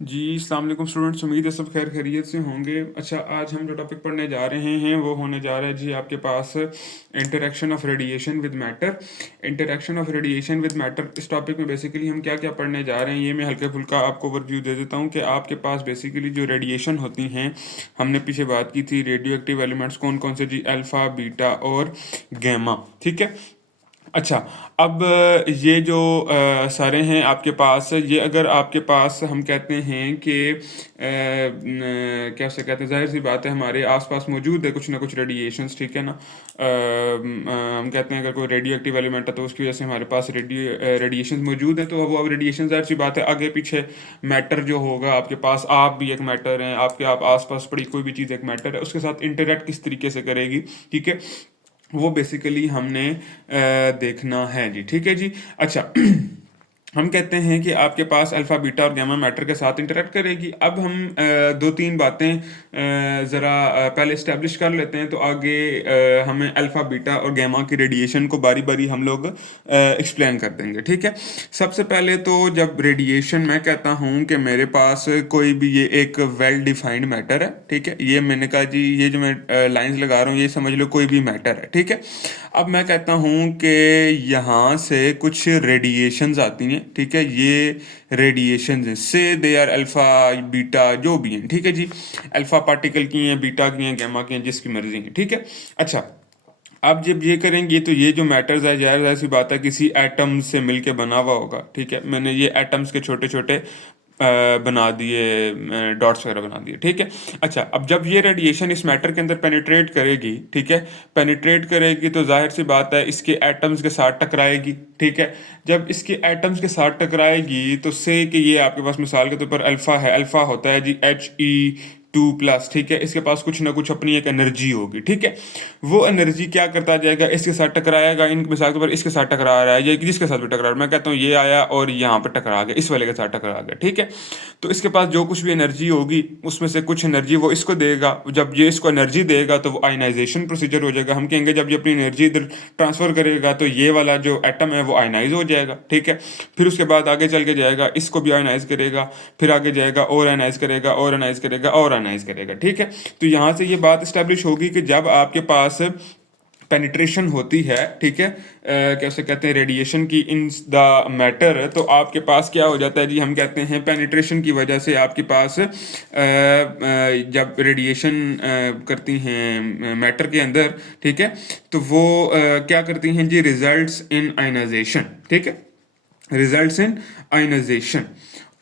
जी, अस्सलाम वालेकुम स्टूडेंट्स। उम्मीद है सब खैर खैरियत से होंगे। अच्छा, आज हम जो टॉपिक पढ़ने जा रहे हैं वो होने जा रहा है जी आपके पास interaction of radiation with matter. Interaction of radiation with matter, इस टॉपिक में बेसिकली हम क्या क्या पढ़ने जा रहे हैं ये मैं हल्का फुल्का आपको ओवरव्यू दे देता हूँ कि आपके पास बेसिकली जो रेडिएशन होती हैं, हमने पीछे बात की थी रेडियो एक्टिव एलिमेंट्स कौन कौन से जी, अल्फ़ा, बीटा और गैमा। ठीक है। अच्छा, अब ये जो सारे हैं आपके पास, ये अगर आपके पास हम कहते हैं कि क्या से कहते हैं, जाहिर सी बात है हमारे आसपास मौजूद है कुछ ना कुछ रेडिएशंस। ठीक है ना। हम कहते हैं अगर कोई रेडियो एक्टिव एलिमेंट है तो उसकी वजह से हमारे पास रेडिएशन मौजूद है, तो वो अब रेडिएशन जाहिर सी बात है आगे पीछे मैटर जो होगा आपके पास, आप भी एक मैटर हैं, आपके आप आसपास पड़ी कोई भी चीज़ एक मैटर है, उसके साथ इंटरेक्ट किस तरीके से करेगी। ठीक है, वो बेसिकली हमने देखना है जी। ठीक है जी। अच्छा, हम कहते हैं कि आपके पास अल्फ़ा, बीटा और गामा मैटर के साथ इंटरेक्ट करेगी। अब हम दो तीन बातें ज़रा पहले इस्टेब्लिश कर लेते हैं, तो आगे हमें अल्फ़ा, बीटा और गामा की रेडिएशन को बारी बारी हम लोग एक्सप्लेन कर देंगे। ठीक है। सबसे पहले तो जब रेडिएशन, मैं कहता हूँ कि मेरे पास कोई भी ये एक वेल डिफाइंड मैटर है। ठीक है, ये मैंने कहा जी, ये जो मैं लाइंस लगा रहा हूँ ये समझ लो कोई भी मैटर है। ठीक है। अब मैं कहता हूँ कि यहाँ से कुछ रेडिएशंस आती हैं। ठीक है, ये रेडिएशंस हैं, से दे आर अल्फ़ा, बीटा, जो भी हैं। ठीक है जी, अल्फ़ा पार्टिकल की हैं, बीटा की हैं, गैमा की हैं, जिसकी मर्जी है। ठीक है। अच्छा, अब जब ये करेंगे तो ये जो मैटर्स है, जाहिर सी बात है किसी एटम से मिलके बना हुआ होगा। ठीक है, मैंने ये एटम्स के छोटे छोटे बना दिए, डॉट्स वगैरह बना दिए। ठीक है। अच्छा, अब जब ये रेडिएशन इस मैटर के अंदर पेनिट्रेट करेगी, ठीक है, पेनिट्रेट करेगी तो जाहिर सी बात है इसके एटम्स के साथ टकराएगी। ठीक है, जब इसके एटम्स के साथ टकराएगी तो से कि ये आपके पास मिसाल के तौर पर अल्फ़ा है, अल्फ़ा होता है जी He2+। ठीक है, इसके पास कुछ ना कुछ अपनी एक एनर्जी होगी। ठीक है, वो एनर्जी क्या करता जाएगा, इसके साथ टकराएगा, इन मिसाल के तौर पर इसके साथ टकरा रहा है या जिसके साथ भी टकरा रहा है, मैं कहता हूँ ये आया और यहाँ पर टकरा गया, इस वाले के साथ टकरा गया। ठीक है, तो इसके पास जो कुछ भी एनर्जी होगी उसमें से कुछ एनर्जी वो इसको देगा। जब ये इसको एनर्जी देगा तो वो आयनाइजेशन प्रोसीजर हो जाएगा। हम कहेंगे जब ये अपनी एनर्जी इधर ट्रांसफर करेगा तो ये वाला जो एटम है वो आयनाइज हो जाएगा। ठीक है, फिर उसके बाद आगे चल के जाएगा, इसको भी आयनाइज करेगा, फिर आगे जाएगा और आयनाइज करेगा और आयनाइज करेगा और आयनाइज करेगा। ठीक है, तो यहाँ से ये बात इस्टेब्लिश होगी कि जब आपके पास पेनिट्रेशन होती है, ठीक है, कैसे कहते हैं, रेडिएशन की इन द मैटर, तो आपके पास क्या हो जाता है जी, हम कहते हैं पेनिट्रेशन की वजह से आपके पास जब रेडिएशन करती हैं मैटर के अंदर, ठीक है, तो वो क्या करती हैं जी, रिजल्ट्स इन आयनाइजेशन। ठीक है, रिजल्ट्स इन आयनाइजेशन।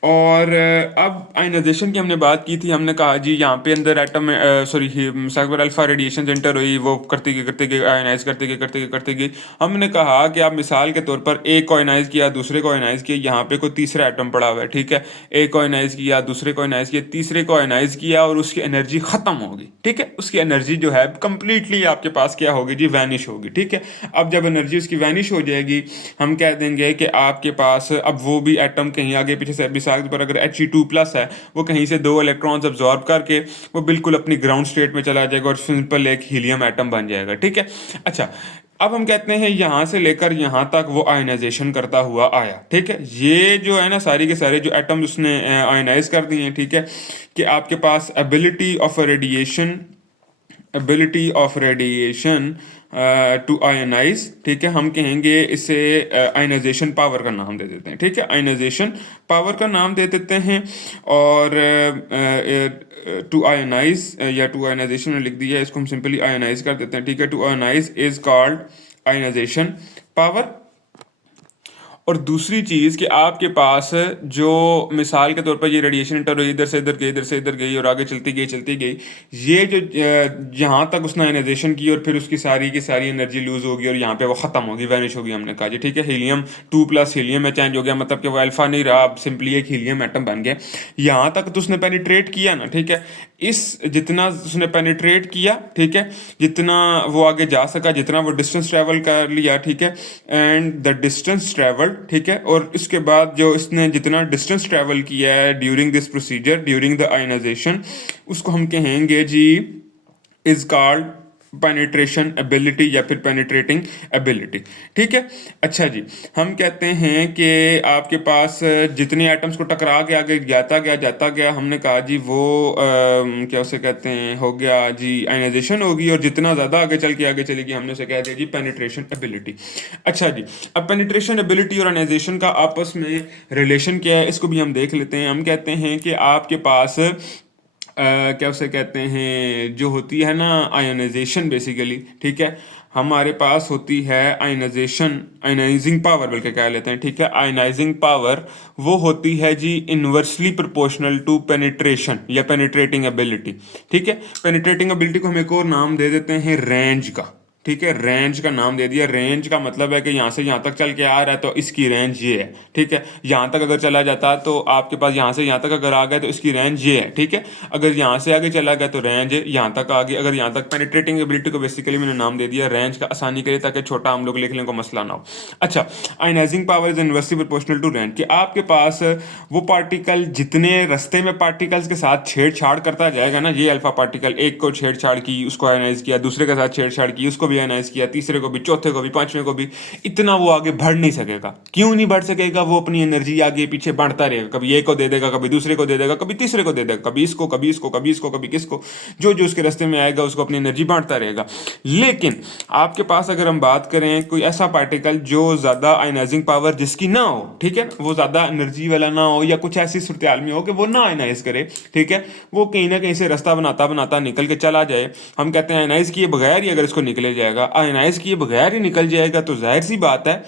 और अब आयनाइजेशन की हमने बात की थी, हमने कहा जी यहाँ पे अंदर atom, sorry, cyber alpha radiation enter हुई, वो करते गए आयनाइज करते गए। हमने कहा कि आप मिसाल के तौर पर एक को आयनाइज किया, दूसरे को आयनाइज किया, यहाँ पे कोई तीसरा एटम पड़ा हुआ है। ठीक है, एक को आयनाइज किया, दूसरे को आयनाइज किया, तीसरे को आयनाइज किया और उसकी एनर्जी खत्म होगी। ठीक है, उसकी एनर्जी जो है कंप्लीटली आपके पास क्या होगी जी, वैनिश होगी। ठीक है, अब जब एनर्जी उसकी वैनिश हो जाएगी, हम कह देंगे कि आपके पास अब वो भी एटम कहीं आगे पीछे से, मिसाल पर अगर He2+ है, वो कहीं से दो इलेक्ट्रॉन्स अब्जॉर्ब करके वो बिल्कुल अपनी ग्राउंड स्टेट में चला जाएगा और सिंपल एक हीलियम एटम बन जाएगा। ठीक है। अच्छा, अब हम कहते हैं यहां से लेकर यहां तक वो आयनाइजेशन करता हुआ आया। ठीक है, ये जो है ना सारी के सारे जो एटम्स उसने आयनाइज कर दिए हैं। ठीक है, कि आपके पास ability of radiation to ionize. ठीक है, हम कहेंगे इसे आयनाइजेशन पावर का नाम दे देते हैं। ठीक है, आयनाइजेशन पावर का नाम दे देते हैं। और टू आयनाइज या टू आयनाइजेशन में लिख दिया, इसको हम सिंपली आयनाइज कर देते हैं। ठीक है, to ionize is called ionization power. और दूसरी चीज़ कि आपके पास जो मिसाल के तौर पर ये रेडिएशन इंटर हुई, इधर से इधर गई, इधर से इधर गई और आगे चलती गई, ये जो जहाँ तक उसने आयनाइजेशन की और फिर उसकी सारी की सारी एनर्जी लूज होगी और यहाँ पे वो ख़त्म होगी, वैनिश होगी। हमने कहा जी ठीक है, He2+ हीलियम में चेंज हो गया, मतलब कि वो अल्फा नहीं रहा, अब सिंपली एक हीलियम एटम बन गया। यहाँ तक तो उसने पेनिट्रेट किया ना। ठीक है, इस जितना उसने पेनिट्रेट किया, ठीक है, जितना वो आगे जा सका, जितना वो डिस्टेंस ट्रेवल कर लिया। ठीक है, एंड द डिस्टेंस ट्रेवल, ठीक है, और इसके बाद जो इसने जितना डिस्टेंस ट्रेवल किया है during this procedure, during the ionization, उसको हम कहेंगे जी इज कॉल्ड पेनिट्रेशन एबिलिटी या फिर पेनिट्रेटिंग एबिलिटी। ठीक है, अच्छा जी, हम कहते हैं कि आपके पास जितने एटम्स को टकरा के आगे जाता गया, हमने कहा जी वो क्या उसे कहते हैं, हो गया जी आयनाइजेशन होगी, और जितना ज़्यादा आगे चलेगी हमने उसे कह दिया जी पेनिट्रेशन एबिलिटी। अच्छा जी, अब पेनिट्रेशन एबिलिटी और आयनाइजेशन का आपस में रिलेशन क्या है, इसको भी हम देख लेते हैं। हम कहते हैं कि आपके पास क्या उसे कहते हैं, जो होती है ना आयोनाइजेशन बेसिकली, ठीक है, हमारे पास होती है आयनाइजेशन, आयनाइजिंग पावर बल्कि कह लेते हैं, ठीक है, आयनाइजिंग पावर वो होती है जी इन्वर्सली प्रोपोर्शनल टू पेनिट्रेशन या पेनिट्रेटिंग एबिलिटी। ठीक है, पेनिट्रेटिंग एबिलिटी को हम एक और नाम दे देते हैं रेंज का। ठीक है, रेंज का नाम दे दिया। रेंज का मतलब है कि यहाँ से यहाँ तक चल के आ रहा है तो इसकी रेंज ये है। ठीक है, यहाँ तक अगर चला जाता तो आपके पास यहाँ से यहाँ तक अगर आ गया तो इसकी रेंज ये है। ठीक है, अगर यहाँ से आगे चला गया तो रेंज यहाँ तक आ गई। अगर यहाँ तक पेनिट्रेटिंग एबिलिटी को बेसिकली मैंने नाम दे दिया रेंज का, आसानी के लिए, ताकि छोटा हम लोग लिख लें को मसला ना हो। अच्छा, ionizing power is inversely proportional to range, कि आपके पास वो पार्टिकल जितने रस्ते में पार्टिकल्स के साथ छेड़छाड़ करता जाएगा ना, ये अल्फा पार्टिकल एक को छेड़छाड़ की, उसको आयनाइज किया, दूसरे के साथ छेड़छाड़ की, उसको भी आयनाइज किया, तीसरे को भी, चौथे को भी, पांचवें को भी, इतना वो आगे बढ़ नहीं सकेगा। क्यों नहीं बढ़ सकेगा? वो अपनी एनर्जी आगे पीछे बढ़ता रहेगा, कभी एक को दे देगा, कभी दूसरे को दे देगा, कभी तीसरे को दे देगा, कभी इसको, कभी इसको, कभी इसको, कभी किसको, जो जो उसके रास्ते में आएगा उसको अपनी एनर्जी बांटता रहेगा। लेकिन आपके पास अगर हम बात करें कोई ऐसा पार्टिकल जो ज्यादा आयनाइजिंग पावर जिसकी ना हो, ठीक है, वो ज्यादा एनर्जी वाला ना हो, या कुछ ऐसी सूरत हाल में हो कि वो ना आयनाइज करे, ठीक है, वो कहीं ना कहीं से रास्ता बनाता बनाता निकल के चला जाए, हम कहते हैं आयनाइज किए बगैर ही अगर इसको निकले जाएगा, आयनाइज किए बगैर ही निकल जाएगा, तो जाहिर सी बात है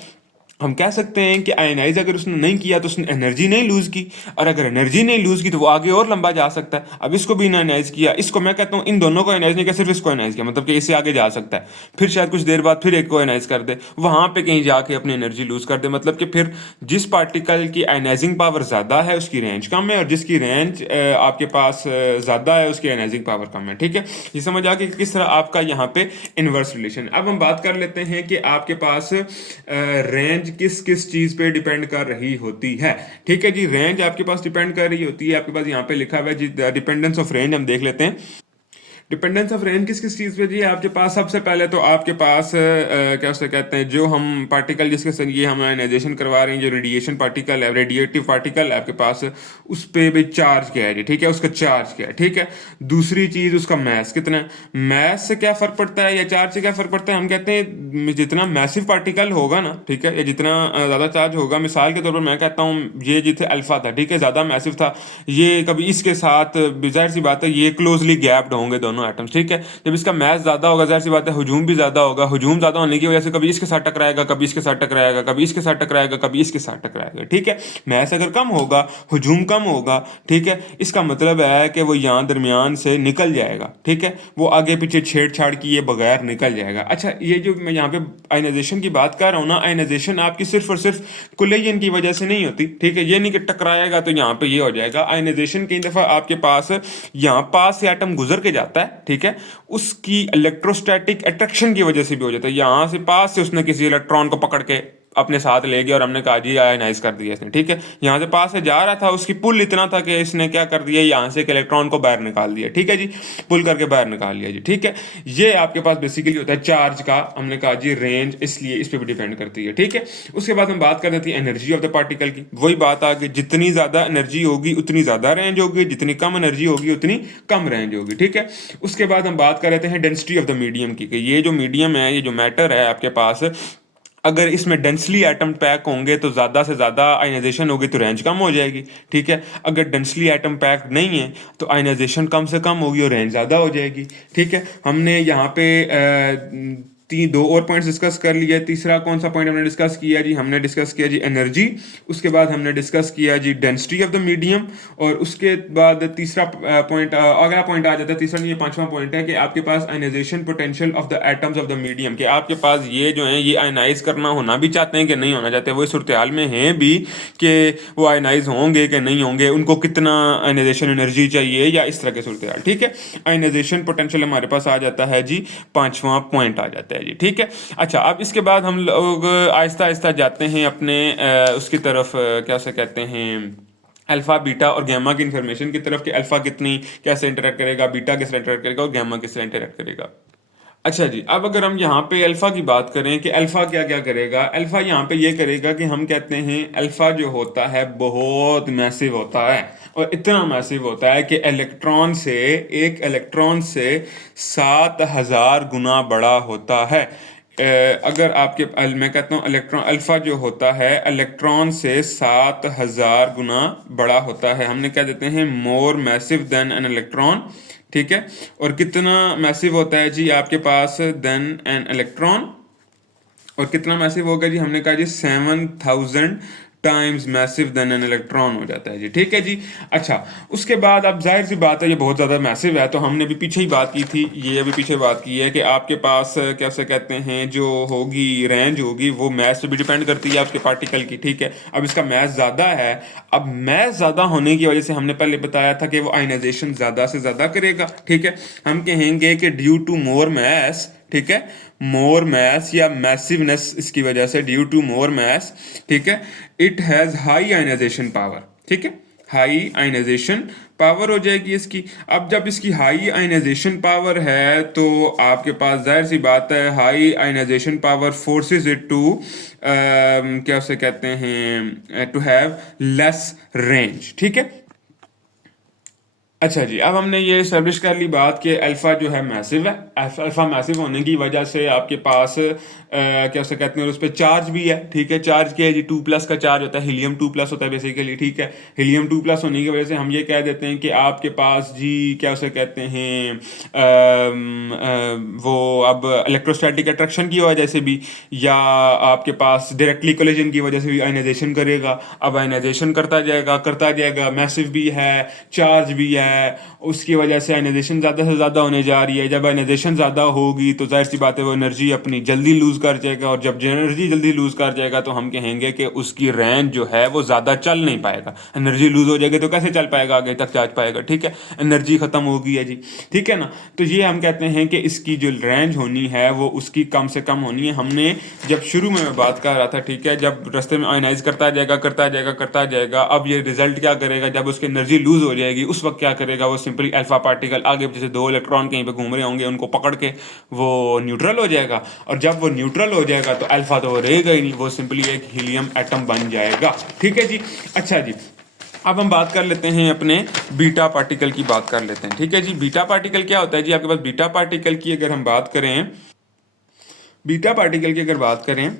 हम कह सकते हैं कि आयनाइज अगर उसने नहीं किया तो उसने एनर्जी नहीं लूज की, और अगर एनर्जी नहीं लूज की तो वो आगे और लंबा जा सकता है। अब इसको भी आयनाइज किया, इसको मैं कहता हूँ इन दोनों को आयनाइज नहीं किया, सिर्फ इसको आयनाइज किया, मतलब कि इससे आगे जा सकता है, फिर शायद कुछ देर बाद फिर एक को आयनाइज कर दे, वहां पे कहीं जाके अपनी एनर्जी लूज कर दे, मतलब कि फिर जिस पार्टिकल की आयनाइजिंग पावर ज्यादा है उसकी रेंज कम है, और जिसकी रेंज आपके पास ज्यादा है उसकी आयनाइजिंग पावर कम है। ठीक है, ये समझ आ गया कि किस तरह आपका यहाँ पे इनवर्स रिलेशन। अब हम बात कर लेते हैं कि आपके पास रेंज किस किस चीज पे डिपेंड कर रही होती है। ठीक है जी, रेंज आपके पास डिपेंड कर रही होती है, आपके पास यहाँ पे लिखा हुआ है जी डिपेंडेंस ऑफ रेंज, हम देख लेते हैं। डिपेंडेंस ऑफ रेंज किस किस चीज़ पे जी, आपके पास सबसे पहले तो आपके पास क्या उसे कहते हैं, जो हम पार्टिकल जिसके जरिए हम आयनाइजेशन करवा रहे हैं, जो रेडिएशन पार्टिकल है, रेडिएटिव पार्टिकल है आपके पास, उस पर भी चार्ज क्या है जी, ठीक है, उसका चार्ज क्या है। ठीक है, दूसरी चीज़ उसका मैस कितना है, मैस से क्या फ़र्क पड़ता है या चार्ज से क्या फ़र्क पड़ता है, हम कहते हैं जितना मैसिव पार्टिकल होगा ना, ठीक है, या जितना ज़्यादा चार्ज होगा, मिसाल के तौर पर मैं कहता हूँ ये जिथे अल्फा था, ठीक है, ज़्यादा मैसिव था, ये कभी इसके साथ जाहिर सी बात है ये क्लोजली गैप्ड होंगे दोनों एटम्स। ठीक है, जब इसका मैस ज्यादा होगा जाहिर सी बात है हुजूम भी ज्यादा होगा, हुजूम ज्यादा होने की वजह से कभी इसके साथ टकराएगा, कभी इसके साथ टकराएगा, कभी इसके साथ टकराएगा, कभी इसके साथ टकराएगा। ठीक है, मैस अगर कम होगा, हुजूम कम होगा, ठीक है, इसका मतलब है कि वो यहाँ दरमियान से निकल जाएगा। ठीक है, वो आगे पीछे छेड़छाड़ किए बगैर निकल जाएगा। अच्छा, ये जो मैं यहाँ पे आयनाइजेशन की बात कर रहा हूँ ना, आयनाइजेशन आपकी सिर्फ और सिर्फ कोलिजन की वजह से नहीं होती। ठीक है, ये नहीं कि टकराएगा तो यहाँ पे ये हो जाएगा। आयनाइजेशन कई दफा आपके पास यहाँ पास से एटम गुजर के जाता है, ठीक है, उसकी इलेक्ट्रोस्टैटिक अट्रैक्शन की वजह से भी हो जाता है, यहां से पास से उसने किसी इलेक्ट्रॉन को पकड़ के अपने साथ ले गया और हमने कहा जी आयनाइज कर दिया इसने। ठीक है, यहां से पास से जा रहा था, उसकी पुल इतना था कि इसने क्या कर दिया, यहां से एक इलेक्ट्रॉन को बाहर निकाल दिया। ठीक है जी, पुल करके बाहर निकाल लिया जी। ठीक है, ये आपके पास बेसिकली होता है चार्ज का, हमने कहा जी रेंज, इसलिए इस पर भी डिपेंड करती है। ठीक है, उसके बाद हम बात कर देते हैं एनर्जी ऑफ द पार्टिकल की। वही बात आ गई, जितनी ज्यादा एनर्जी होगी उतनी ज्यादा रेंज होगी, जितनी कम एनर्जी होगी उतनी कम रेंज होगी। ठीक है, उसके बाद हम बात कर लेते हैं डेंसिटी ऑफ द मीडियम की, कि ये जो मीडियम है, ये जो मैटर है आपके पास, अगर इसमें डेंसली एटम पैक होंगे तो ज़्यादा से ज़्यादा आयनाइजेशन होगी तो रेंज कम हो जाएगी। ठीक है, अगर डेंसली एटम पैक नहीं है तो आयनाइजेशन कम से कम होगी और रेंज ज़्यादा हो जाएगी। ठीक है, हमने यहाँ पे दो और पॉइंट्स डिस्कस कर लिए। तीसरा कौन सा पॉइंट हमने डिस्कस किया जी, हमने डिस्कस किया जी एनर्जी, उसके बाद हमने डिस्कस किया जी डेंसिटी ऑफ द मीडियम, और उसके बाद तीसरा पॉइंट, अगला पॉइंट आ जाता है, तीसरा नहीं, ये पांचवा पॉइंट है कि आपके पास ionization potential of the atoms of the medium, कि आपके पास ये जो है ये आयनाइज करना होना भी चाहते हैं कि नहीं होना चाहते, वो सूरत हाल में हैं भी कि वो आयनाइज होंगे कि नहीं होंगे, उनको कितना आयनाइजेशन एनर्जी चाहिए, या इस तरह के सूरत हाल। ठीक है, आयनाइजेशन पोटेंशियल हमारे पास आ जाता है जी, पांचवा पॉइंट आ जाता है जी। ठीक है, अच्छा, अब इसके बाद हम लोग आहिस्ता आहिस्ता जाते हैं अपने उसकी तरफ, क्या से कहते हैं, अल्फा बीटा और गैमा की इंफॉर्मेशन की तरफ, कि अल्फा कितनी कैसे इंटरेक्ट करेगा, बीटा किस इंटरेक्ट करेगा और गैमा किस इंटरेक्ट करेगा। अच्छा जी, अब अगर हम यहाँ पे अल्फ़ा की बात करें कि अल्फ़ा क्या क्या करेगा, अल्फ़ा यहाँ पे ये करेगा कि हम कहते हैं अल्फ़ा जो होता है बहुत मैसिव होता है, और इतना मैसिव होता है कि एक इलेक्ट्रॉन से 7,000 गुना बड़ा होता है। अगर मैं कहता हूँ इलेक्ट्रॉन अल्फ़ा जो होता है इलेक्ट्रॉन से 7,000 गुना बड़ा होता है, हमने क्या देते हैं मोर मैसिव देन एन इलेक्ट्रॉन। ठीक है, और कितना मैसिव होता है जी आपके पास देन एन इलेक्ट्रॉन, और कितना मैसिव होगा जी, हमने कहा जी 7,000 times massive than an electron हो जाता है जी। ठीक है जी। अच्छा, उसके बाद अब जाहिर सी बात है ये बहुत ज़्यादा मैसिव है, तो हमने अभी पीछे ही बात की थी, ये अभी पीछे बात की है कि आपके पास कैसे कहते हैं जो होगी रेंज होगी वो मैस पे भी डिपेंड करती है उसके पार्टिकल की। ठीक है, अब इसका मैस ज़्यादा है, अब मैस ज़्यादा होने की वजह से हमने पहले बताया था कि वो आयनाइजेशन ज़्यादा से ज़्यादा करेगा। ठीक है, हम कहेंगे कि ड्यू टू मोर मैस, ठीक है, मोर मैस या मैसिवनेस इसकी वजह से, ड्यू टू मोर मैस, ठीक है, it has high ionization power. ठीक है, हाई आयनाइजेशन पावर हो जाएगी इसकी। अब जब इसकी हाई आयनाइजेशन पावर है तो आपके पास जाहिर सी बात है high ionization power forces it to क्या उसे कहते हैं टू हैव लेस रेंज। ठीक है, अच्छा जी, अब हमने ये एस्टेब्लिश कर ली बात कि अल्फ़ा जो है मैसिव है, अल्फ़ा मैसिव होने की वजह से आपके पास क्या उसे कहते हैं उस पर चार्ज भी है। ठीक है, चार्ज क्या है जी, 2+ का चार्ज होता है, हीलियम 2+ होता है बेसिकली। ठीक है, हीलियम 2+ होने की वजह से हम ये कह देते हैं कि आपके पास जी क्या उसे कहते हैं वो अब इलेक्ट्रोस्टैटिक अट्रैक्शन की वजह से भी, या आपके पास डायरेक्टली कोलिजन की वजह से भी आयनाइजेशन करेगा। अब आयनाइजेशन करता जाएगा, मैसिव भी है, चार्ज भी है, उसकी वजह से आयनाइजेशन ज़्यादा से ज़्यादा होने जा रही है। जब आयनाइजेशन ज़्यादा होगी तो जाहिर सी बात है वो एनर्जी अपनी जल्दी लूज़ कर जाएगा, और जब एनर्जी जल्दी लूज़ कर जाएगा तो हम कहेंगे कि उसकी रेंज जो है वो ज़्यादा चल नहीं पाएगा। एनर्जी लूज़ हो जाएगी तो कैसे चल पाएगा, आगे तक चार्ज पाएगा। ठीक है, एनर्जी ख़त्म होगी है जी। ठीक है ना, तो ये हम कहते हैं कि इसकी जो रेंज होनी है वो उसकी कम से कम होनी है। हमने जब शुरू में मैं बात कर रहा था, ठीक है, जब रास्ते में आयनाइज करता जाएगा, अब ये रिजल्ट क्या करेगा, जब उसकी एनर्जी लूज़ हो जाएगी उस वक्त क्या करेगा, वो सिंपली अल्फा पार्टिकल आगे जैसे 2 इलेक्ट्रॉन कहीं पे घूम रहे होंगे उनको पकड़ के वो न्यूट्रल हो जाएगा, और जब वो न्यूट्रल हो जाएगा तो अल्फा तो वो रहेगा ही नहीं, वो सिंपली एक हीलियम एटम बन जाएगा। ठीक है जी। अच्छा जी, अब हम बात कर लेते हैं अपने बीटा पार्टिकल की बात कर लेते हैं। ठीक है जी, बीटा पार्टिकल क्या होता है जी, आपके पास बीटा पार्टिकल की अगर हम बात करें, बीटा पार्टिकल की अगर बात करें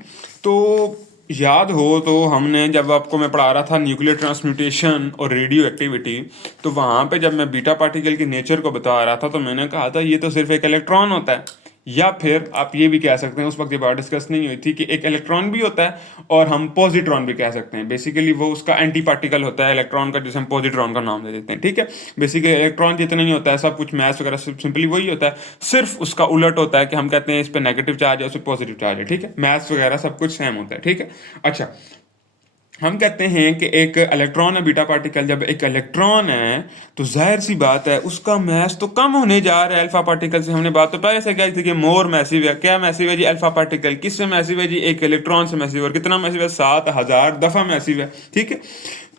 तो याद हो तो हमने जब आपको मैं पढ़ा रहा था न्यूक्लियर ट्रांसम्यूटेशन और रेडियो एक्टिविटी, तो वहाँ पे जब मैं बीटा पार्टिकल के नेचर को बता रहा था तो मैंने कहा था ये तो सिर्फ एक इलेक्ट्रॉन होता है, या फिर आप ये भी कह सकते हैं, उस वक्त ये बात डिस्कस नहीं हुई थी, कि एक इलेक्ट्रॉन भी होता है और हम पॉजिट्रॉन भी कह सकते हैं। बेसिकली वो उसका एंटी पार्टिकल होता है इलेक्ट्रॉन का, जिसे हम पॉजिट्रॉन का नाम दे देते हैं। ठीक है, बेसिकली इलेक्ट्रॉन जितना नहीं होता है, सब कुछ मैथ वगैरह सिंपली वही होता है, सिर्फ उसका उलट होता है कि हम कहते हैं इस पर नेगेटिव चार्ज है, उस पर पॉजिटिव चार्ज है। ठीक है, मैथ्स वगैरह सब कुछ सेम होता है। ठीक है, अच्छा, हम कहते हैं कि एक इलेक्ट्रॉन है बीटा पार्टिकल, जब एक इलेक्ट्रॉन है तो जाहिर सी बात है उसका मैस तो कम होने जा रहा है अल्फा पार्टिकल से। हमने बात तो पहले से कही थी कि मोर मैसिव है। क्या मैसिव है जी, अल्फा पार्टिकल। किससे मैसिव है जी, एक इलेक्ट्रॉन से मैसिव। और कितना मैसिव है, 7,000 दफा मैसिव है। ठीक है,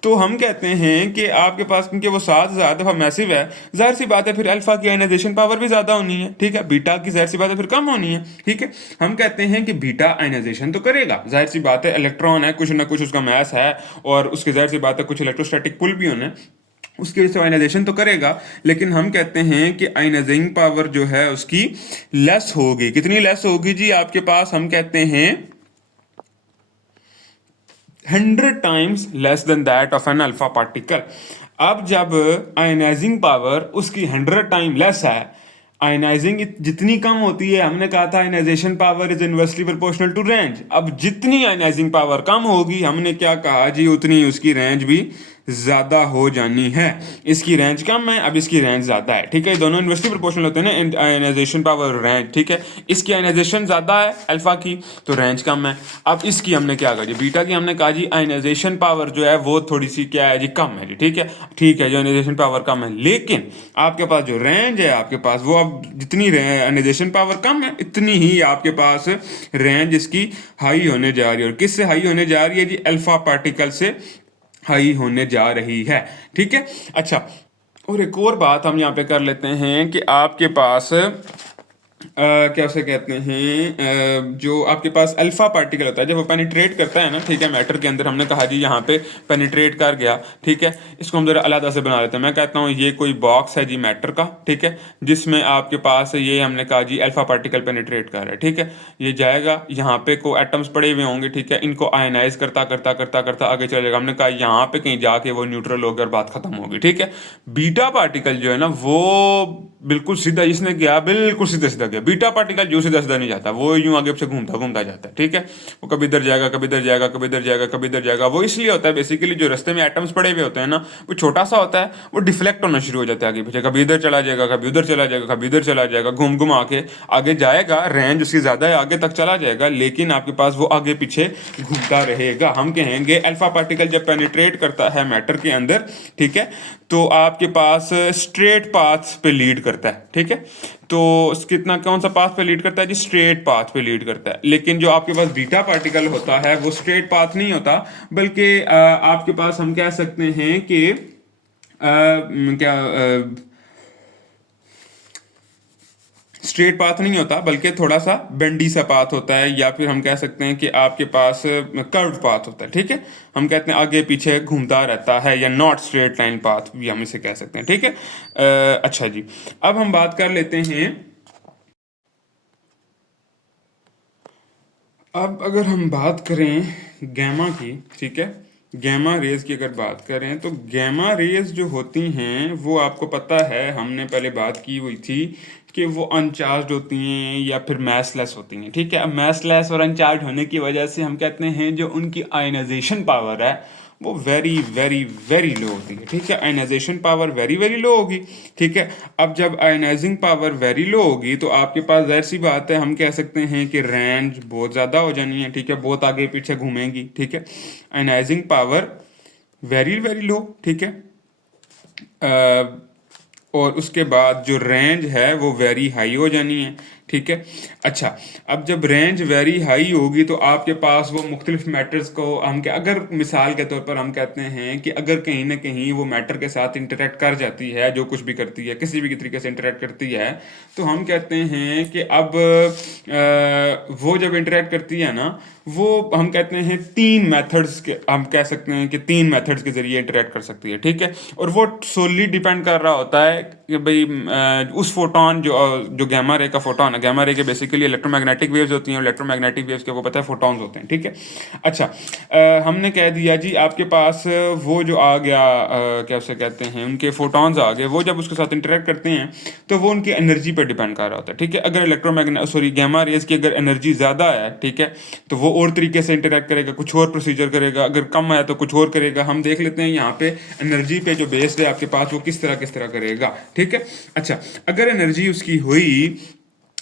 तो हम कहते हैं कि आपके पास क्योंकि वो 7,000 दफा मैसिव है, जाहिर सी बात है फिर अल्फा की आयनाइजेशन पावर भी ज्यादा होनी है। ठीक है, बीटा की जाहिर सी बात है फिर कम होनी है। ठीक है, हम कहते हैं कि बीटा आयनाइजेशन तो करेगा, जाहिर सी बात है इलेक्ट्रॉन है, कुछ ना कुछ उसका मैस है, और उसकी जाहिर सी बात है कुछ इलेक्ट्रोस्टैटिक पुल भी होने, उसकी वजह से आयनाइजेशन तो करेगा, लेकिन हम कहते हैं कि आयनाइजिंग पावर जो है उसकी लेस होगी। कितनी लेस होगी जी, आपके पास हम कहते हैं 100 times less than that of an alpha particle. अब जब आयनाइजिंग पावर उसकी 100 टाइम लेस है, आयनाइजिंग जितनी कम होती है, हमने कहा था ionization power is inversely proportional to range. अब जितनी आयनाइजिंग पावर कम होगी, हमने क्या कहा जी, उतनी उसकी रेंज भी ज्यादा हो जानी है। इसकी रेंज कम है, अब इसकी रेंज ज्यादा है। ठीक है, दोनों इनवर्सली प्रोपोर्शनल होते हैं ना, आयनाइजेशन पावर रेंज। ठीक है, इसकी आयनाइजेशन ज्यादा है अल्फा की, तो रेंज कम है। अब इसकी हमने क्या कहा जी, बीटा की हमने कहा जी आयनाइजेशन पावर जो है वो थोड़ी सी क्या है जी, कम है जी। ठीक है, ठीक है, जो आयनाइजेशन पावर कम है, लेकिन आपके पास जो रेंज है आपके पास वो, अब जितनी आयनाइजेशन पावर कम है इतनी ही आपके पास रेंज इसकी हाई होने जा रही है। और किससे हाई होने जा रही है जी, अल्फा पार्टिकल से हाई होने जा रही है। ठीक है, अच्छा, और एक और बात हम यहाँ पे कर लेते हैं कि आपके पास क्या उसे कहते हैं, जो आपके पास अल्फा पार्टिकल होता है जब वो पेनिट्रेट करता है ना, ठीक है, मैटर के अंदर, हमने कहा जी यहाँ पे पेनिट्रेट कर गया, ठीक है, इसको हम जरा अलग से बना लेते हैं। मैं कहता हूँ ये कोई बॉक्स है जी मैटर का, ठीक है, जिसमें आपके पास ये हमने कहा जी अल्फा पार्टिकल पेनिट्रेट कर रहा है, ठीक है, ये जाएगा यहाँ पे को एटम्स पड़े हुए होंगे, ठीक है, इनको आयनाइज करता करता करता करता आगे चले जाएगा। हमने कहा यहाँ पे कहीं जाके वो न्यूट्रल होकर बात खत्म होगी, ठीक है। बीटा पार्टिकल जो है ना वो बिल्कुल सीधा, इसने गया बिल्कुल सीधा सीधा गया। बीटा पार्टिकल जो सीधा सीधा नहीं जाता, वो यूं आगे से घूमता घूमता जाता है, ठीक है, वो कभी इधर जाएगा, कभी इधर जाएगा, कभी इधर जाएगा, कभी इधर जाएगा। वो इसलिए होता है बेसिकली, जो रास्ते में एटम्स पड़े हुए होते हैं ना, वो छोटा सा होता है, वो डिफ्लेक्ट होना शुरू हो जाता है आगे पीछे, कभी इधर चला जाएगा, कभी उधर चला जाएगा, कभी इधर चला जाएगा, घूम घुमा के आगे जाएगा, रेंज उसकी ज्यादा है, आगे तक चला जाएगा, लेकिन आपके पास वो आगे पीछे घूमता रहेगा। हम कहेंगे अल्फा पार्टिकल जब पेनिट्रेट करता है मैटर के अंदर, ठीक है, तो आपके पास स्ट्रेट पाथ पे लीड करता है, ठीक है। तो कितना, कौन सा पाथ पे लीड करता है जी? स्ट्रेट पाथ पे लीड करता है। लेकिन जो आपके पास बीटा पार्टिकल होता है वो स्ट्रेट पाथ नहीं होता, बल्कि आपके पास हम कह सकते हैं कि क्या स्ट्रेट पाथ नहीं होता, बल्कि थोड़ा सा बेंडी सा पाथ होता है, या फिर हम कह सकते हैं कि आपके पास कर्व पाथ होता है, ठीक है। हम कहते हैं आगे पीछे घूमता रहता है, या नॉट स्ट्रेट लाइन पाथ भी हम इसे कह सकते हैं, ठीक है। अच्छा जी, अब हम बात कर लेते हैं, अब अगर हम बात करें गैमा की, ठीक है, गैमा रेज की अगर बात करें तो गैमा रेज जो होती हैं वो आपको पता है, हमने पहले बात की हुई थी कि वो अनचार्ज होती हैं या फिर मैसलेस होती हैं, ठीक है। अब मैसलेस और अनचार्ज होने की वजह से हम कहते हैं जो उनकी आयनाइजेशन पावर है वो वेरी वेरी वेरी लो होती है, ठीक है। Ionization power very very low होगी, ठीक है। अब जब आयनाइजिंग पावर वेरी लो होगी तो आपके पास जाहिर सी बात है, हम कह सकते हैं कि रेंज बहुत ज़्यादा हो जानी है, ठीक है, बहुत आगे पीछे घूमेंगी, ठीक है। आयनाइजिंग पावर वेरी वेरी लो, ठीक है। और उसके बाद जो रेंज है वो वेरी हाई हो जानी है, ठीक है। अच्छा, अब जब रेंज वेरी हाई होगी तो आपके पास वो मुख्तलिफ मैटर्स को हम क्या, अगर मिसाल के तौर पर हम कहते हैं कि अगर कहीं ना कहीं वो मैटर के साथ इंटरेक्ट कर जाती है, जो कुछ भी करती है, किसी भी तरीके से इंटरेक्ट करती है, तो हम कहते हैं कि अब वो जब इंटरेक्ट करती है ना, वो हम कहते हैं तीन मेथड्स के, हम कह सकते हैं कि तीन मेथड्स के जरिए इंटरेक्ट कर सकती है, ठीक है। और वो सोली डिपेंड कर रहा होता है कि भाई उस फोटोन जो गैमा रे का फोटोन है, गैमा रे के बेसिकली इलेक्ट्रोमैग्नेटिक वेव्स होती हैं, और इलेक्ट्रोमैग्नेटिक वेव्स के वो पता है फोटॉन्स होते हैं, ठीक है। अच्छा, हमने कह दिया जी आपके पास वो जो आ गया, क्या उसे कहते हैं, उनके फोटॉन्स आ गए, वो जब उसके साथ इंटरेक्ट करते हैं तो वो उनकी एनर्जी पर डिपेंड कर रहा होता है, ठीक है। अगर गैमा रेज की अगर एनर्जी ज़्यादा है, ठीक है, तो वो और तरीके से इंटरेक्ट करेगा, कुछ और प्रोसीजर करेगा, अगर कम है तो कुछ और करेगा। हम देख लेते हैं यहाँ पे एनर्जी पे जो बेस्ड है आपके पास, वो किस तरह करेगा, ठीक है। अच्छा, अगर एनर्जी उसकी हुई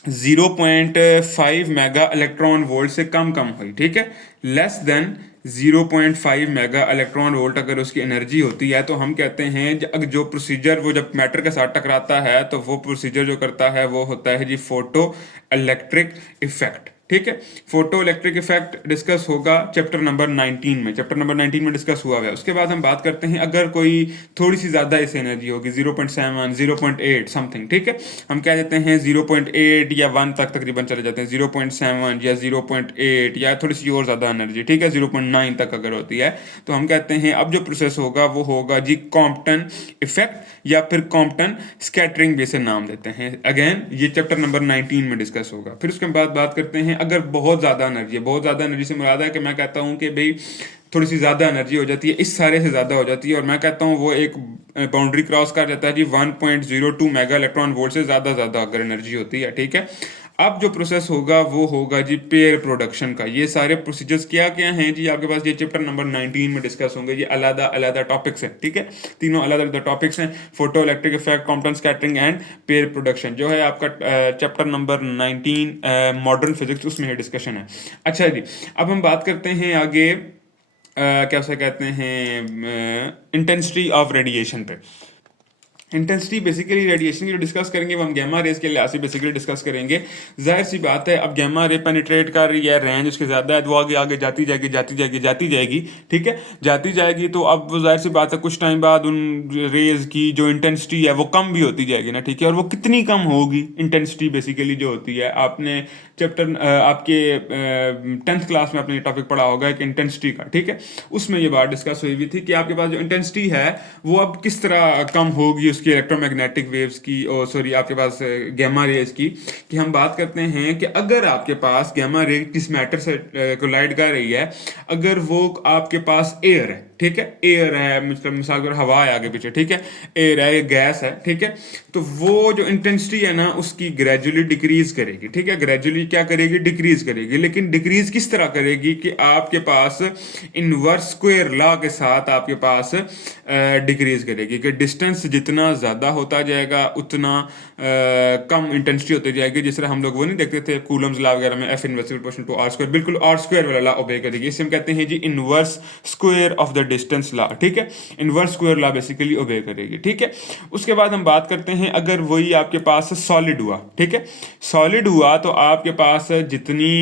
0.5 मेगा इलेक्ट्रॉन वोल्ट से कम हुई, ठीक है, less than 0.5 mega electron volt अगर उसकी एनर्जी होती है, तो हम कहते हैं जो प्रोसीजर वो जब मैटर के साथ टकराता है तो वो प्रोसीजर जो करता है वो होता है जी फोटो इलेक्ट्रिक इफेक्ट, ठीक है। फोटो इलेक्ट्रिक इफेक्ट डिस्कस होगा चैप्टर नंबर 19 में, चैप्टर नंबर 19 में डिस्कस हुआ है। उसके बाद हम बात करते हैं अगर कोई थोड़ी सी ज़्यादा इस एनर्जी होगी, 0.7 0.8 समथिंग, ठीक है, हम कह देते हैं 0.8 या 1 तक तकरीबन चले जाते हैं, 0.7 या 0.8 या थोड़ी सी और ज़्यादा एनर्जी, ठीक है, 0.9 तक अगर होती है, तो हम कहते हैं अब जो प्रोसेस होगा वो होगा जी कॉम्पटन इफेक्ट, या फिर कॉम्पटन स्कैटरिंग भी इसे नाम देते हैं। अगेन ये चैप्टर नंबर 19 में डिस्कस होगा। फिर उसके बाद बात करते हैं अगर बहुत ज़्यादा एनर्जी है, बहुत ज़्यादा एनर्जी से मुराद है कि मैं कहता हूँ कि भाई थोड़ी सी ज़्यादा एनर्जी हो जाती है, इस सारे से ज़्यादा हो जाती है, और मैं कहता हूँ वो एक बाउंड्री क्रॉस कर जाता है जी 1.02 मेगा इलेक्ट्रॉन वोल्ट से ज़्यादा अगर एनर्जी होती है, ठीक है। अब जो प्रोसेस होगा वो होगा जी पेयर प्रोडक्शन का। ये सारे प्रोसीजर्स क्या क्या हैं जी आपके पास, ये चैप्टर नंबर 19 में डिस्कस होंगे। ये अलग अलग टॉपिक्स हैं, ठीक है, तीनों अलग अलग टॉपिक्स हैं, photo electric effect, Compton scattering and pair production, जो है आपका चैप्टर नंबर 19 मॉडर्न फिजिक्स, उसमें डिस्कशन है। अच्छा जी, अब हम बात करते हैं आगे क्या उसे कहते हैं इंटेंसिटी ऑफ रेडिएशन पे। इंटेंसिटी बेसिकली रेडिएशन की जो डिस्कस करेंगे वो हम गैमा रेज के लिहाज से बेसिकली डिस्कस करेंगे। जाहिर सी बात है, अब गैमा रे पेनिट्रेट कर रही है, रेंज उसके ज़्यादा है, तो आगे आगे जाती जाएगी जाती जाएगी जाती जाएगी, ठीक है, जाती जाएगी। तो अब वो जाहिर सी बात है कुछ टाइम बाद उन रेज की जो इंटेंसिटी है वो कम भी होती जाएगी ना, ठीक है। और वो कितनी कम होगी इंटेंसिटी बेसिकली जो होती है, आपने चैप्टर आपके 10th क्लास में आपने टॉपिक पढ़ा होगा एक इंटेंसिटी का, ठीक है। उसमें ये बात डिस्कस हुई हुई थी कि आपके पास जो इंटेंसिटी है वो अब किस तरह कम होगी उसकी इलेक्ट्रोमैग्नेटिक वेव्स की, और सॉरी आपके पास गैमा रेज की। कि हम बात करते हैं कि अगर आपके पास गैमा रे किस मैटर से कोलाइड कर रही है, अगर वो आपके पास एयर है, ठीक है, एयर है, मतलब मिसाल के हवा है आगे पीछे, ठीक है, एयर है, गैस है, ठीक है, तो वो जो इंटेंसिटी है ना उसकी ग्रेजुअली डिक्रीज करेगी, ठीक है, ग्रेजुअली क्या करेगी, डिक्रीज करेगी। लेकिन डिक्रीज किस तरह करेगी कि आपके पास इनवर्स स्क्वायर लॉ के साथ आपके पास डिक्रीज करेगी कि डिस्टेंस जितना ज़्यादा होता जाएगा उतना कम इंटेंसिटी होती जाएगी। जिस तरह हम लोग वो नहीं देखते थे कूलम्स लॉ वगैरह में, F inverse proportional to r square, बिल्कुल आर स्क्वायर वाला लॉ ओबे करेगी। इसे हम कहते हैं जी inverse square of the distance law, ठीक है, इनवर्स स्क्वायर लॉ बेसिकली ओबे करेगी, ठीक है। उसके बाद हम बात करते हैं अगर वही आपके पास सॉलिड हुआ, ठीक है, सॉलिड हुआ तो आपके पास जितनी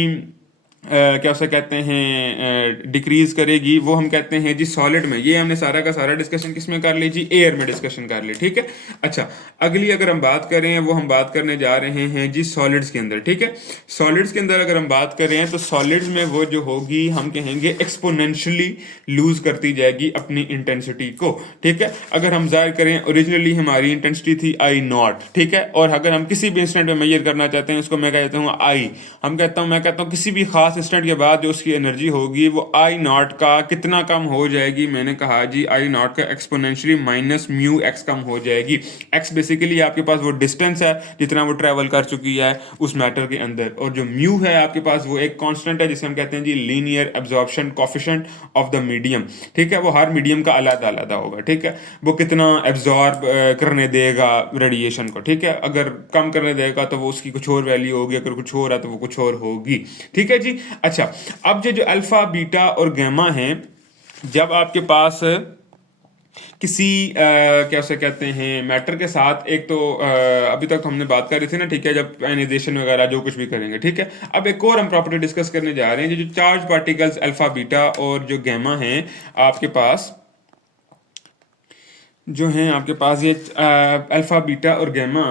क्या उसे कहते हैं डिक्रीज करेगी, वो हम कहते हैं जी सॉलिड में। ये हमने सारा का सारा डिस्कशन किस में कर ली जी, एयर में डिस्कशन कर ली, ठीक है। अच्छा, अगली अगर हम बात करें वो हम बात करने जा रहे हैं जी सॉलिड्स के अंदर, ठीक है। सॉलिड्स के अंदर अगर हम बात करें तो सॉलिड्स में वो जो होगी हम कहेंगे एक्सपोनेंशियली लूज करती जाएगी अपनी इंटेंसिटी को, ठीक है। अगर हम जाहिर करें ओरिजिनली हमारी इंटेंसिटी थी आई नॉट, ठीक है, और अगर हम किसी भी इंस्टेंट में मेजर करना चाहते हैं उसको मैं कहता हूँ आई, मैं कहता हूँ किसी भी खास इंस्टेंट के बाद जो उसकी एनर्जी होगी वो आई नॉट का कितना कम हो जाएगी, मैंने कहा जी आई नॉट का एक्सपोनेंशियली माइनस म्यू एक्स कम हो जाएगी। एक्स बेसिकली आपके पास वो डिस्टेंस है जितना वो ट्रेवल कर चुकी है उस मैटर के अंदर, और जो म्यू है आपके पास वो एक कांस्टेंट है जिसे हम कहते हैं जी linear absorption coefficient of the medium, ठीक है। वो हर मीडियम का अलग अलग होगा, ठीक है, वो कितना एब्जॉर्ब करने देगा रेडिएशन को, ठीक है। अगर कम करने देगा तो वो उसकी कुछ और वैल्यू होगी, अगर कुछ और है तो वो कुछ और होगी, ठीक है जी। अच्छा, अब ये जो अल्फा बीटा और गामा हैं, जब आपके पास किसी क्या उसे कहते हैं मैटर के साथ, एक तो अभी तक तो हमने बात कर रही थी ना, ठीक है, जब आयनाइजेशन वगैरह जो कुछ भी करेंगे, ठीक है। अब एक और हम प्रॉपर्टी डिस्कस करने जा रहे हैं, जो चार्ज पार्टिकल्स अल्फा बीटा और जो गामा हैं आपके पास, जो हैं आपके पास ये अल्फा बीटा और गैमा,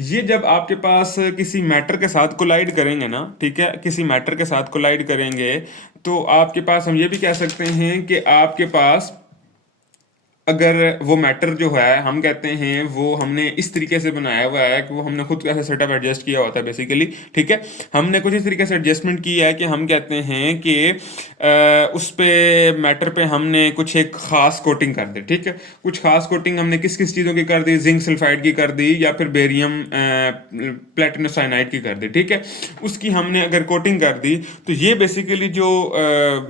ये जब आपके पास किसी मैटर के साथ कोलाइड करेंगे ना, ठीक है, किसी मैटर के साथ कोलाइड करेंगे तो आपके पास हम ये भी कह सकते हैं कि आपके पास अगर वो मैटर जो है हम कहते हैं वो हमने इस तरीके से बनाया हुआ है कि वो हमने खुद ऐसा सेटअप एडजस्ट किया होता है बेसिकली, ठीक है। हमने कुछ इस तरीके से एडजस्टमेंट किया है कि हम कहते हैं कि उस पे मैटर पे हमने कुछ एक खास कोटिंग कर दी, ठीक है। कुछ खास कोटिंग हमने किस किस चीज़ों की कर दी, जिंक सल्फाइड की कर दी या फिर बेरियम प्लेटिनम साइनाइड की कर दी, ठीक है। उसकी हमने अगर कोटिंग कर दी तो ये बेसिकली जो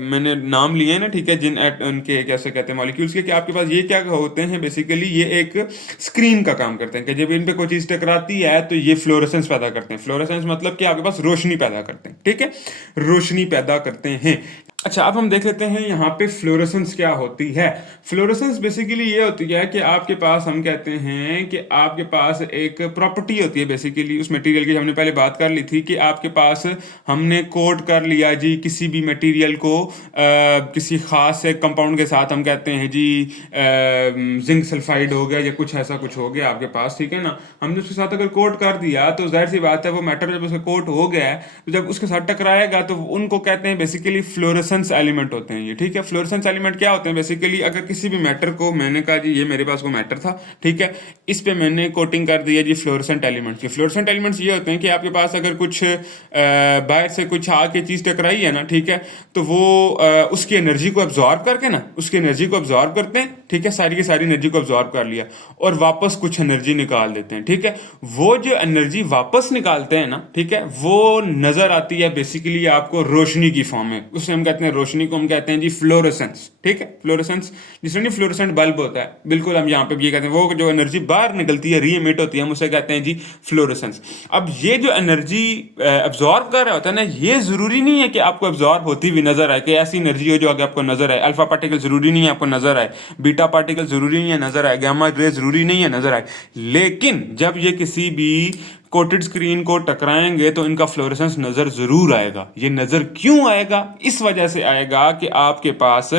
मैंने नाम लिए हैं ना, ठीक है, जिन उनके कैसे कहते हैं मॉलिक्यूल्स के, कि आपके पास ये क्या होते हैं बेसिकली, ये एक स्क्रीन का काम करते हैं कि जब इन पे कोई चीज टकराती है तो ये फ्लोरेसेंस पैदा करते हैं। फ्लोरेसेंस मतलब कि आपके पास रोशनी पैदा करते हैं, ठीक है, रोशनी पैदा करते हैं। अच्छा, अब हम देख लेते हैं यहाँ पे फ्लोरेसेंस क्या होती है। फ्लोरेसेंस बेसिकली ये होती है कि आपके पास हम कहते हैं कि आपके पास एक प्रॉपर्टी होती है बेसिकली उस मटेरियल की, हमने पहले बात कर ली थी कि आपके पास हमने कोट कर लिया जी किसी भी मटेरियल को किसी खास कंपाउंड के साथ, हम कहते हैं जी जिंक सल्फाइड हो गया या कुछ ऐसा कुछ हो गया आपके पास, ठीक है ना। हमने उसके साथ अगर कोट कर दिया तो जाहिर सी बात है वो मैटर जब उसका कोट हो गया है तो जब उसके साथ टकराएगा तो उनको कहते हैं बेसिकली फ्लोरेसेंस एलिमेंट होते हैं ये, ठीक है। फ्लोरेसेंस एलिमेंट क्या होते हैं बेसिकली, अगर किसी भी मैटर को मैंने कहा जी ये मेरे पास वो मैटर था, ठीक है, इस पे मैंने कोटिंग कर दिया जी फ्लोरेसेंट एलिमेंट्स की। फ्लोरेसेंट एलिमेंट्स ये होते हैं कि आपके पास अगर कुछ बाहर से कुछ आके चीज टकराई है ना, ठीक है, तो वो उसकी एनर्जी को एब्जॉर्ब करके ना, उसकी एनर्जी को एब्जॉर्ब करते हैं, ठीक है, सारी की सारी एनर्जी को एब्जॉर्ब कर लिया और वापस कुछ एनर्जी निकाल देते हैं, ठीक है। वो जो एनर्जी वापस निकालते हैं ना, ठीक है, वो नजर आती है बेसिकली आपको रोशनी की फॉर्म में। उसे हम कहते हैं, रोशनी को हम कहते हैं जी फ्लोरेसेंस, ठीक है। फ्लोरेसेंस जिसमें नहीं फ्लोरेसेंट बल्ब होता है, बिल्कुल हम यहाँ पे ये कहते हैं, वो जो एनर्जी बाहर निकलती है, री एमिट होती है, हम उसे कहते हैं जी फ्लोरेसेंस। अब ये जो एनर्जी एब्जॉर्ब कर रहा होता है ना, ये जरूरी नहीं है कि आपको एब्जॉर्ब होती हुई नजर आए, कि ऐसी एनर्जी हो जो आगे आपको नजर आए। अल्फा पार्टिकल जरूरी नहीं है आपको नजर आए, बीटा बीटा पार्टिकल ज़रूरी नहीं है नज़र आए, गामा रे ज़रूरी नहीं है नज़र आए, लेकिन जब ये किसी भी कोटेड स्क्रीन को टकराएंगे तो इनका फ्लोरेसेंस नज़र ज़रूर आएगा। ये नज़र क्यों आएगा? इस वजह से आएगा कि आपके पास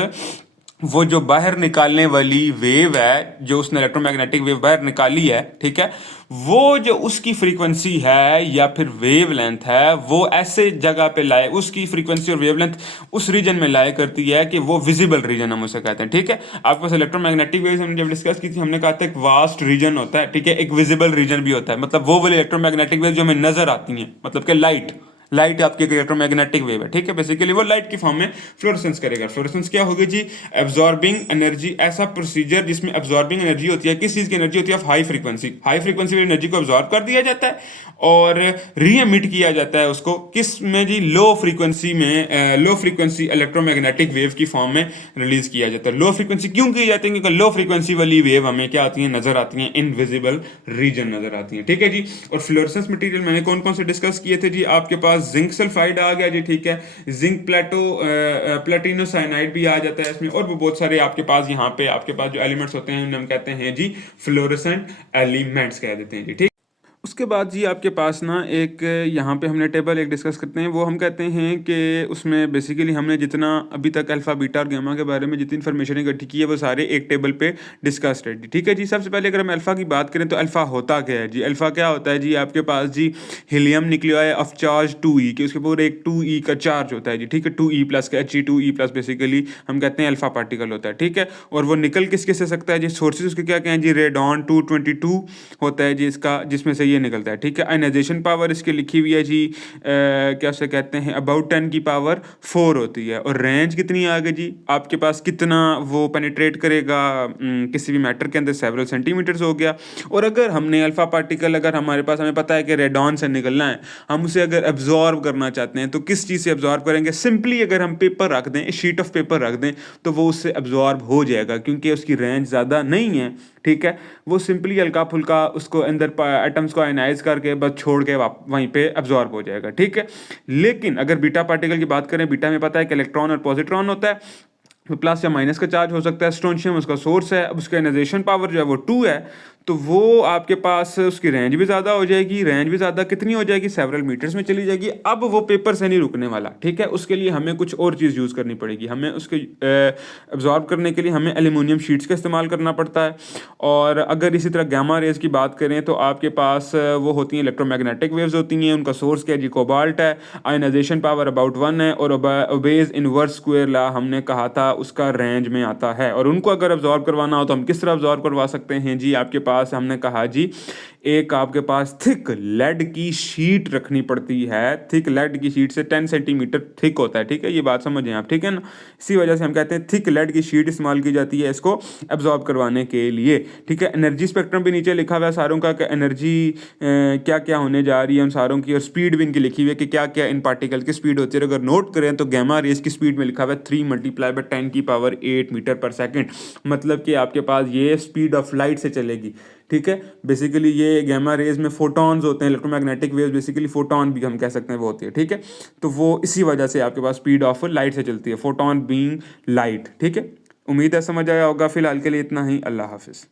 वो जो बाहर निकालने वाली वेव है, जो उसने इलेक्ट्रोमैग्नेटिक वेव बाहर निकाली है, ठीक है, वो जो उसकी फ्रीक्वेंसी है या फिर वेव लेंथ है, वो ऐसे जगह पे लाए, उसकी फ्रीक्वेंसी और वेव लेंथ उस रीजन में लाया करती है कि वो विजिबल रीजन हम उसे कहते हैं, ठीक है। आपके पास इलेक्ट्रोमैग्नेटिक वेव्स हमने जब डिस्कस की थी, हमने कहा था एक वास्ट रीजन होता है, ठीक है, एक विजिबल रीजन भी होता है, मतलब वो वाली इलेक्ट्रोमैग्नेटिक वेव जो हमें नजर आती हैं, मतलब कि लाइट आपकी इलेक्ट्रोमैग्नेटिक वेव है, ठीक है। बेसिकली वो लाइट की फॉर्म में फ्लोरेसेंस करेगा। फ्लोरेसेंस क्या होगी जी? एब्जॉर्बिंग एनर्जी, ऐसा प्रोसीजर जिसमें एब्जॉर्बिंग एनर्जी होती है, किस चीज की एनर्जी होती है? हाई फ्रीक्वेंसी वाली एनर्जी को एब्जॉर्ब कर दिया जाता है और री एमिट किया जाता है उसको किस में जी? लो फ्रीक्वेंसी इलेक्ट्रोमैग्नेटिक वेव की फॉर्म में रिलीज किया जाता है। लो फ्रीक्वेंसी क्यों की जाती है? क्योंकि लो फ्रीक्वेंसी वाली वेव हमें क्या आती है? नजर आती है, इनविजिबल रीजन नजर आती है, ठीक है जी। और फ्लोरेसेंस मटेरियल मैंने कौन कौन से डिस्कस किए थे जी? आपके पास जिंक सल्फाइड आ गया जी, ठीक है, जिंक प्लेटिनो साइनाइड भी आ जाता है इसमें, और भी बहुत सारे आपके पास यहाँ पे आपके पास जो एलिमेंट्स होते हैं उन्हें हम कहते हैं जी फ्लोरेसेंट एलिमेंट्स कह देते हैं जी, ठीक। उसके बाद जी आपके पास ना एक यहाँ पे हमने टेबल एक डिस्कस करते हैं, वो हम कहते हैं कि उसमें बेसिकली हमने जितना अभी तक अल्फ़ा बीटा और गामा के बारे में जितनी इन्फॉर्मेशन इकट्ठी की है वो सारे एक टेबल पे डिस्कस्ड है, ठीक है जी। सबसे पहले अगर हम अल्फ़ा की बात करें तो अल्फ़ा होता क्या है जी? अल्फ़ा क्या होता है जी? आपके पास जी हीलियम निकला है ऑफ चार्ज 2e, कि उसके ऊपर एक 2e का चार्ज होता है जी, ठीक है, 2e प्लस का He2e+, बेसिकली हम कहते हैं अल्फ़ा पार्टिकल होता है, ठीक है। और वो निकल किसके से सकता है जी? सोर्सेज उसके क्या क्या हैं जी? रेडॉन 222 होता है जी इसका, जिसमें से ये निकलता है, ठीक है। आयनाइजेशन पावर इसकी लिखी हुई है जी, क्या उसे कहते हैं, अबाउट 10 की पावर 4 होती है। और रेंज कितनी आ गई जी? आपके पास कितना वो पेनिट्रेट करेगा किसी भी मैटर के अंदर? सेवरल सेंटीमीटर्स हो गया। और अगर हमने अल्फा पार्टिकल, अगर हमारे पास, हमें पता है कि रेडॉन से निकलना है, हम उसे अगर एब्जॉर्ब करना चाहते हैं तो किस चीज़ से एब्जॉर्ब करेंगे? सिंपली अगर हम पेपर रख दें, शीट ऑफ पेपर रख दें, तो वो उससे एब्जॉर्ब हो जाएगा, क्योंकि उसकी रेंज ज़्यादा नहीं है, ठीक है। वो सिंपली हल्का फुल्का उसको अंदर एटम्स को आयनाइज करके बस छोड़ के वहीं पे एब्जॉर्ब हो जाएगा, ठीक है। लेकिन अगर बीटा पार्टिकल की बात करें, बीटा में पता है कि इलेक्ट्रॉन और पॉजिट्रॉन होता है, तो प्लस या माइनस का चार्ज हो सकता है। स्ट्रोंशियम उसका सोर्स है, अब उसका आयनाइजेशन पावर जो है वो 2 है, तो वो आपके पास उसकी रेंज भी ज़्यादा हो जाएगी। रेंज भी ज़्यादा कितनी हो जाएगी? सेवरल मीटर्स में चली जाएगी। अब वो पेपर से नहीं रुकने वाला, ठीक है। उसके लिए हमें कुछ और चीज़ यूज़ करनी पड़ेगी, हमें उसके एब्जॉर्ब करने के लिए हमें एल्यूमिनियम शीट्स का इस्तेमाल करना पड़ता है। और अगर इसी तरह गामा रेज की बात करें तो आपके पास वो होती हैं इलेक्ट्रोमैग्नेटिक वेव्स होती हैं, उनका सोर्स क्या है जी? कोबाल्ट है। आयनाइजेशन पावर अबाउट 1 है, और ओबेज इनवर्स स्क्वायर लॉ हमने कहा था उसका रेंज में आता है। और उनको अगर एब्जॉर्ब करवाना हो तो हम किस तरह एब्जॉर्ब करवा सकते हैं जी? आपके पास हमने कहा जी एक आपके पास थिक लेड की शीट रखनी पड़ती है। थिक लेड की शीट से 10 सेंटीमीटर थिक होता है, ठीक है, ये बात समझें आप, ठीक है ना। इसी वजह से हम कहते हैं थिक लेड की शीट इस्तेमाल की जाती है इसको एब्जॉर्ब करवाने के लिए, ठीक है। एनर्जी स्पेक्ट्रम भी नीचे लिखा हुआ है सारों का, एनर्जी क्या क्या होने जा रही है उन सारों की, और स्पीड भी इनकी लिखी हुई है कि क्या क्या इन पार्टिकल की स्पीड होती है। अगर नोट करें तो गामा रेज की स्पीड में लिखा हुआ है 3 × 10⁸ मीटर पर सेकेंड, मतलब कि आपके पास ये स्पीड ऑफ लाइट से चलेगी, ठीक है। बेसिकली ये गामा रेज में फोटॉन्स होते हैं, इलेक्ट्रोमैग्नेटिक वेव्स बेसिकली फोटॉन भी हम कह सकते हैं वो होती है, ठीक है। तो वो इसी वजह से आपके पास स्पीड ऑफ लाइट से चलती है, फोटॉन बीइंग लाइट, ठीक है। उम्मीद है समझ आया होगा। फिलहाल के लिए इतना ही, अल्लाह हाफिज़।